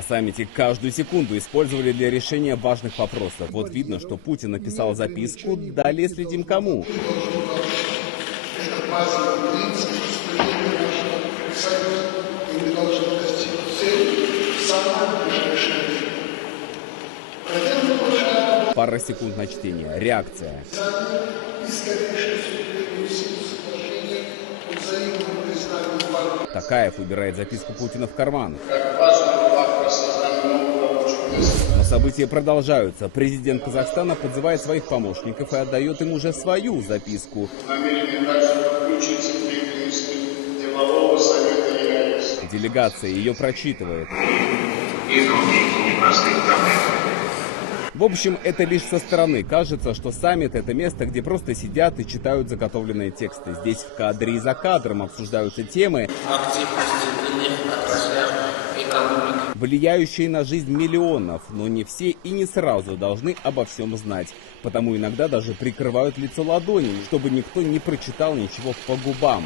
На саммите каждую секунду использовали для решения важных вопросов. Вот видно, что Путин написал записку, далее следим кому. Пара секунд на чтение. Реакция. Токаев убирает записку Путина в карман. Но события продолжаются. Президент Казахстана подзывает своих помощников и отдает им уже свою записку. Делегация ее прочитывает. В общем, это лишь со стороны кажется, что саммит — это место, где просто сидят и читают заготовленные тексты. Здесь в кадре и за кадром обсуждаются темы, влияющие на жизнь миллионов, но не все и не сразу должны обо всем знать. Потому иногда даже прикрывают лицо ладонями, чтобы никто не прочитал ничего по губам.